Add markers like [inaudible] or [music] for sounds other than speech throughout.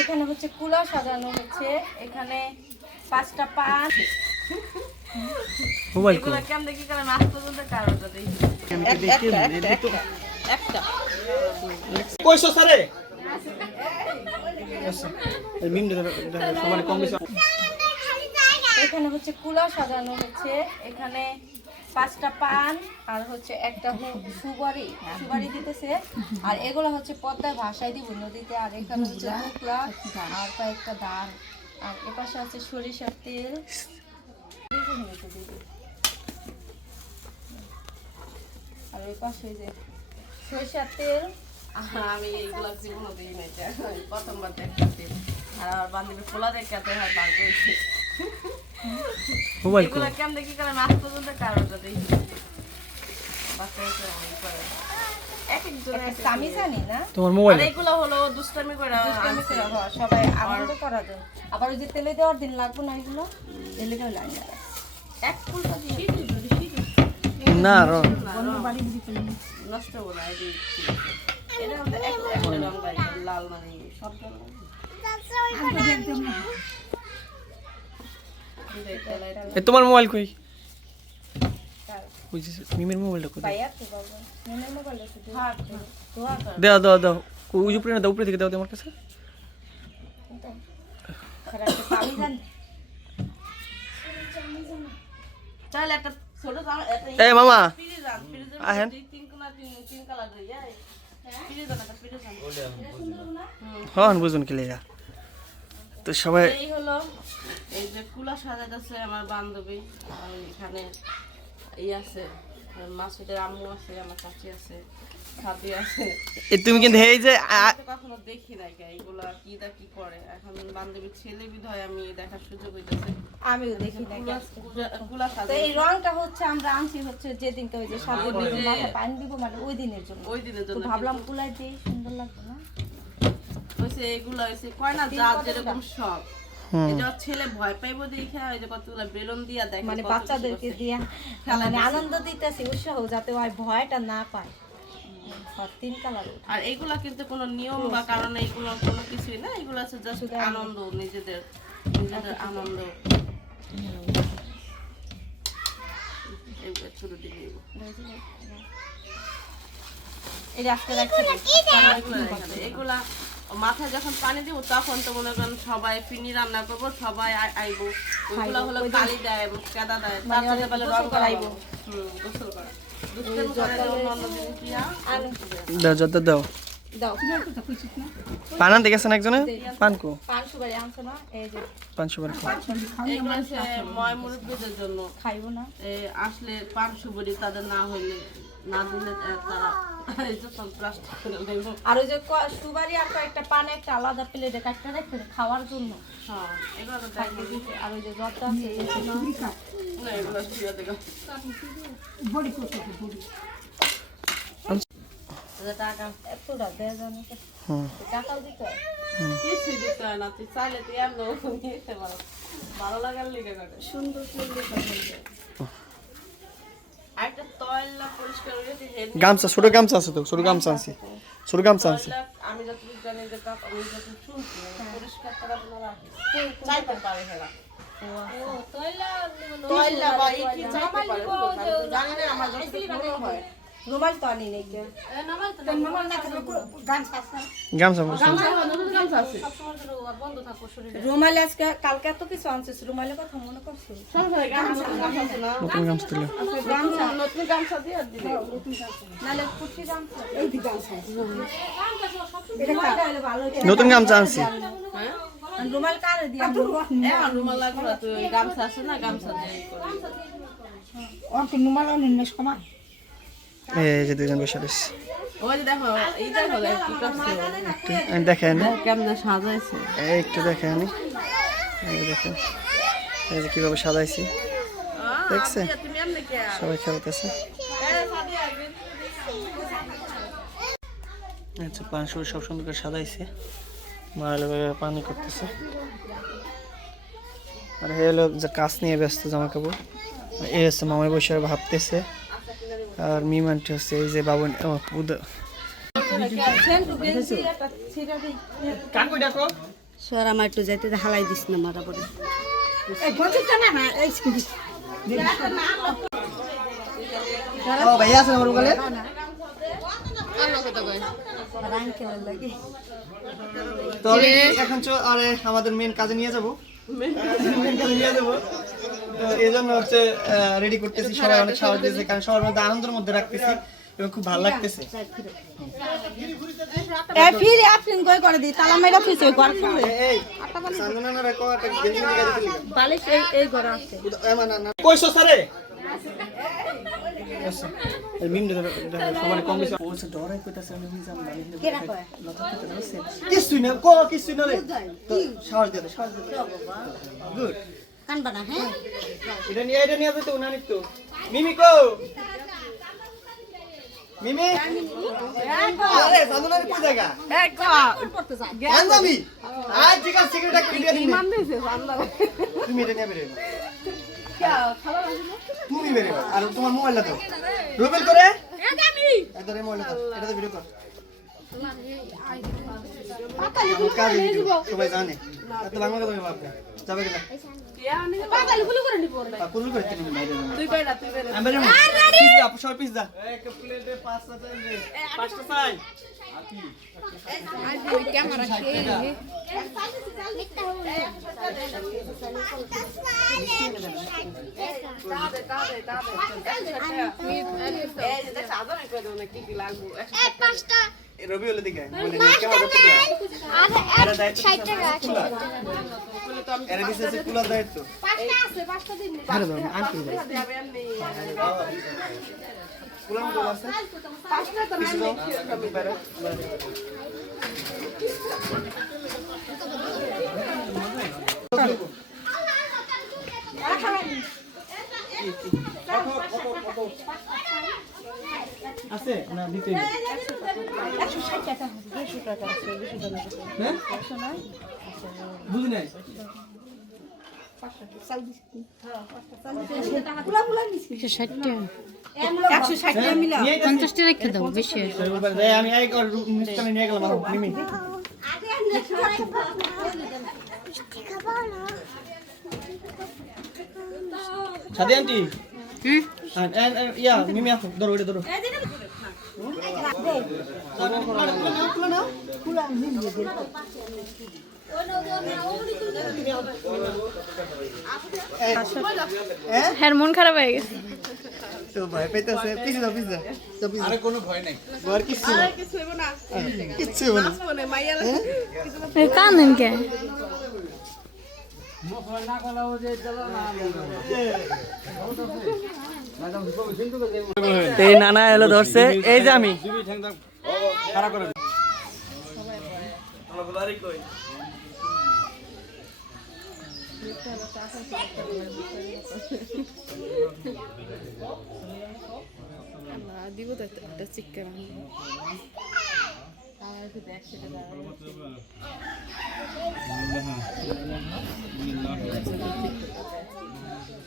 এখানে হচ্ছে কুলা সাজানো হচ্ছে। এখানে পাঁচটা পান মোবাইল কেমন দেখি পর্যন্ত কারোটা একটা কইছো স্যারে? এখানে হচ্ছে কুলা সাজানো হচ্ছে। এখানে পাঁচটা পান আর হচ্ছে একটা সুবারি সুপারি দিতেছে। আর এগুলো হচ্ছে পদ্মায় ভাসায় দিব নদীতে আর এখানে হচ্ছে কুকলা আর কয়েকটা দান আর এপাশে আছে সরিষার তেল। আর ওই পাশে যে সরিষার তেল। আমি এইগুলো জীবনও দিই না এটা প্রথমবার দেখতে আর আমার বান্ধবী খোলা দেখাতে হয় বার করেছে মোবাইল এগুলো কেমন দেখি করে মাছ পর্যন্ত কারোটা দেখি তোমার মোবাইল? এগুলো হলো দুষ্টামি করে দুষ্টামি করে সবাই আনন্দ করা যায়। আবার ওই যে তেলে দেওয়ার দিন লাগবে না এগুলো? তেলে দেওয়া লাগে এক ফুলটা দিয়ে না র। নষ্ট না এটা এক লাল মানে সব তোমার মোবাইল কই? যে মিমের মোবাইলটা কই? দাও দাও দাও। ওই উপরে না দাও উপরে থেকে দাও তো আমার কাছে। এ মামা। আহেন। হয়ে? বুঝুন কি লেগা। তো সবাই এই যে কুলা সাজাইতেছে আমার বান্ধবী আর এখানে এই আছে মাসুদের আম্মু আছে আমার চাচি আছে খাদি আছে। তুমি কিন্তু এই যে আ- আমি তো কখনো দেখি নাই এইগুলা কি দা কি করে। এখন বান্ধবীর ছেলে বিধয় আমি দেখার সুযোগ হইতেছে। আমিও দেখি না কুলা কুলা এই রংটা হচ্ছে আমরা আনছি হচ্ছে যেদিনকে ওই যে সাত ওই দিন যে- মাথা পানি দিব মানে ওই দিনের জন্য। ওই দিনের জন্য ভাবলাম কুলাই দিয়ে সুন্দর লাগবে না? এগুলো কয় না যার যেরকম হুম। এটা ছেলে ভয় পাইবো দেখে ওই যে কতগুলো বেলুন দিয়া দেখে মানে বাচ্চাদেরকে। দিয়ে মানে আনন্দ দিতেছি উৎসাহ যাতে ওই ভয়টা না পায়। তিন কালার আর এইগুলা কিন্তু কোনো নিয়ম বা কারণে এগুলো কোনো কিছুই না এগুলো আছে জাস্ট আনন্দ। নিজেদের নিজেদের আনন্দ। এইগুলো দিকে এই আজকে রাখছি। এগুলা মাথায় যখন পানি দেবো তখন তো মনে করেন সবাই ফিনি রান্না করব সবাই আই- আইবো। ওগুলো হলো কালি দেয় কেদা দেয়। তারপরে বলে রং করাইবো। হুম গোসল করা। দুষ্টের করে দাও। দাও পান আনতে গেছেন একজনে পান কো? পান সুপারি আনছো না? এই যে বার এগুলো ময় মুরব্বীদের জন্য। খাইবো না। এ, আসলে পান সুবরি তাদের না হইলে না দিলে তারা [laughs] আর ওই যে সুপারি আর কয়েকটা পানে একটা আলাদা প্লেটে কাটতে রেখে খাওয়ার জন্য। হ্যাঁ আর ওই যে জর্দা আছে গামছা ছোট গামছা আছে তো ছোট গামছা আনছি। ছোট গামছা আনছি। আমি যতটুকু জানি যে কাপ আমি যতটুকু শুনছি পরিষ্কার করা আপনারা চাইতে পারে হেরা তয়লা বা এই কি চাইতে পারে? জানি না আমার যতটুকু হয়। রুমাল তো আনি নাই কেউ। গামছা বলছি রুমালে আজকে কালকে এত কিছু আনছিস রুমালের কথা মনে করছ? সব হয় গামছা গামছা আছে না? নতুন গামছা তুলে। নতুন গামছা দিয়ে দিলে। নতুন গামছা আনছি। হ্যাঁ? রুমাল কারে দিয়া রুমাল লাগবে না, গামছা আছে না গামছা দিয়ে করে এই যে দুজন বসে রয়েছে। ওই যে দেখো এই দেখো কি করছে আমি দেখে আনি কেমনে সাজাইছে? এই একটু দেখে আনি এই যে দেখেন এই যে কীভাবে সাজাইছি। দেখছে? সবাই খেলতেছে। আচ্ছা পান সুর সব সুন্দর করে সাজাইছে। মায়ের পানি করতেছে। আর এই হলো যে কাজ নিয়ে ব্যস্ত জামা কাপড় এই হচ্ছে মামাই বসে ভাবতেছে। আর মিমানটি হচ্ছে এই যে বাবু ও, উদ- সেন্টু গেঞ্জি একটা ছিঁড়া দিই কাকু ডাকো। সর আমার একটু যাইতে হালাই দিস না মারা পরে ও ভাইয়া আছে আমার তো এখন আরে আমাদের মেন কাজে নিয়ে যাব। মেন কাজে নিয়ে যাব। তো এই জন্য হচ্ছে রেডি করতেছি। সবাই অনেক সাহস দিয়েছে কারণ সবার মধ্যে আনন্দের মধ্যে রাখতেছি এবং খুব ভালো লাগতেছে। এ ফির আপনি কই করে দি তালা মেরা ফিসে ঘর খুলে। এই সান্দনা না রাখো একটা গেঞ্জি নিয়ে গেছে বালিশ এই এই ঘর আছে। কইছো সারে এই মিম দে সবার কম বেশি। বলছে ডরাই কইতাছে আমি নিজাম না আমি কেরা কয়? কিছুই না কিছুই না সাহস দে সাহস দে। গুড। কানবা না হ্যাঁ? এটা নিয়ে এটা নিয়ে যেতে উনানি তো মিমি কো মিমি? আরে সান্দনা কই জায়গা। কেন যাবি আজ ঠিক আছে সিগারেট একটা দিয়ে দিন। তুমি এটা নিয়ে বেরো তুমি বেরো আর তোমার মোবাইলটা দাও। রুবেল করে? এদারে মোবাইলটা এটা ভিডিও কর। সবাই জানে। এত বাংলা কথা বাপ যাবে গেলা পুরুল আমি পাঁচটা পাঁচটা হলে দিকে বলে কেমন করতে এরা দায়িত্ব এরা বিশেষ কুলা দায়িত্ব। আরে বাবা আনতে কুলা মতো আছে। কিছু দাও বাইরে আছে? না দিতে হ্যাঁ? বুঝি নাই? একশো ষাট টাকা। মিলা নিয়ে গেছি। পঞ্চাশটা রেখে দাও বেশি এই আমি এক আর নিয়ে গেলাম মিমি সাদি আন্টি। হুম? ইয়া মিমি আসো ধরো ওটা ধরো। হ্যাঁ মন খারাপ হয়ে গেছে। তো ভয় পাইতেছে। পিছে দাও পিছে দাও তো পিছে আরে কোনো ভয় নাই। ভয় কিচ্ছু না। কিচ্ছু হবে না। কান্দেন কে? এই নানা এলো ধরছে এই যে আমি দিব তো একটা চিকেন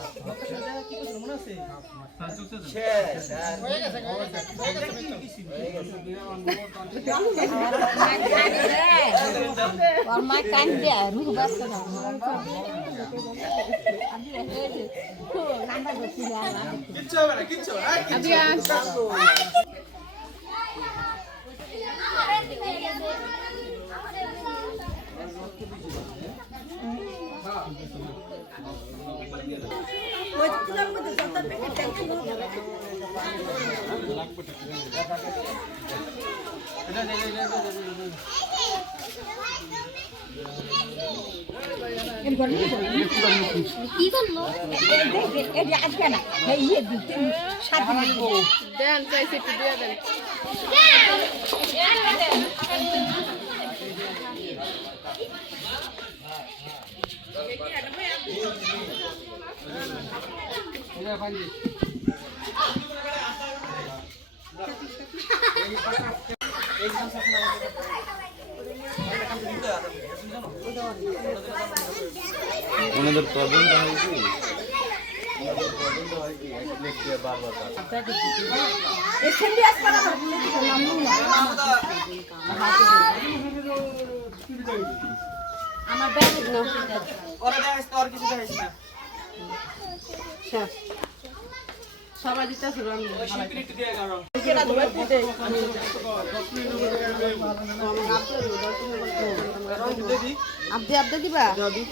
অনেক বাড়ি কই আর কি করল এটা আজকে না এই দিতে সাত দেন চাইছে একটু দিয়ে দেন Thank you. ওনাদের প্রবলেমটা হয় কি? ওনাদের প্রবলেমটা হয় কি? আমার ব্যাগ না ওরা দেখাইছে আর কিছু দেখাইছে না। সবাই আপনি আপনি দিবা রঙিন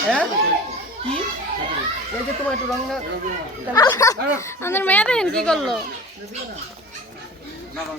হ্যাঁ যে তোমার একটু না আমাদের মেয়ে দেখেন কি করল এখন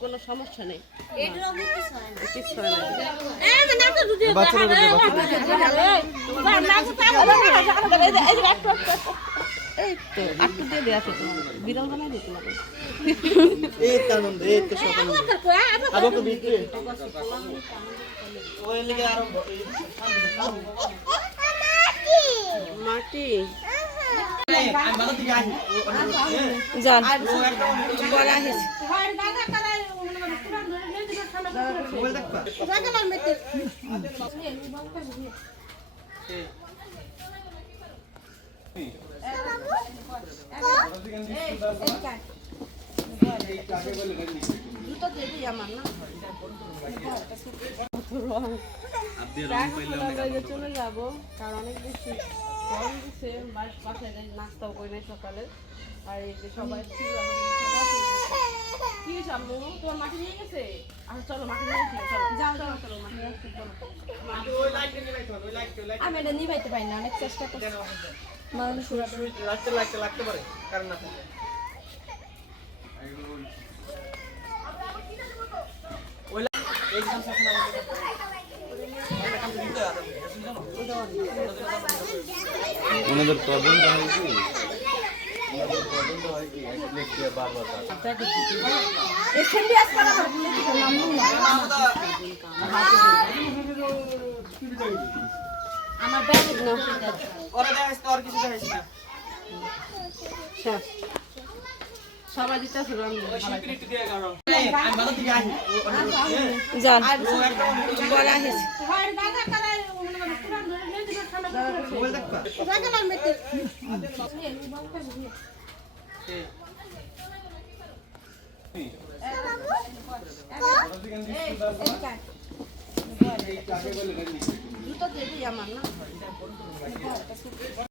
কোনো হয় সমস্যা নেই হয় বিরল বানাই দিই তোমাকে এই তো আনন্দ এই তো সব আনন্দ আবার তো বিক্রি ওই লিগে মাটি। আমি ভালো দিকে আহি চলে যাব কারণ অনেক বেশি গরম দিচ্ছে বাসায় নাস্তাও করি নাই সকালে। আর এই যে সবাই ছিল, এখন সবাই ছিল। কি হয়েছে আম্মু? তোমার মাটি নিয়ে গেছে? আচ্ছা চলো মাটি নিয়ে আসি চলো। যাও যাও। চলো মাটি নিয়ে আসি চলো। ওই নিয়ে লাইট ওই লাইট ওই লাইট আমি এটা নিবাইতে পারি না অনেক চেষ্টা করছি। মানুষ লাগতে লাগতে লাগতে পারে কারণ না থাকে ওই লাইট এই কাম শেষ না হলে একটা কাম দিতে হবে ওনাদের প্রবলেমটা হয় কি ওনাদের প্রবলেমটা হয় কি? বারবার আমার ভুলে না। আমার ব্যাগ কিছু না। সবাই দিতে শুরু দুটো দেবি আমার না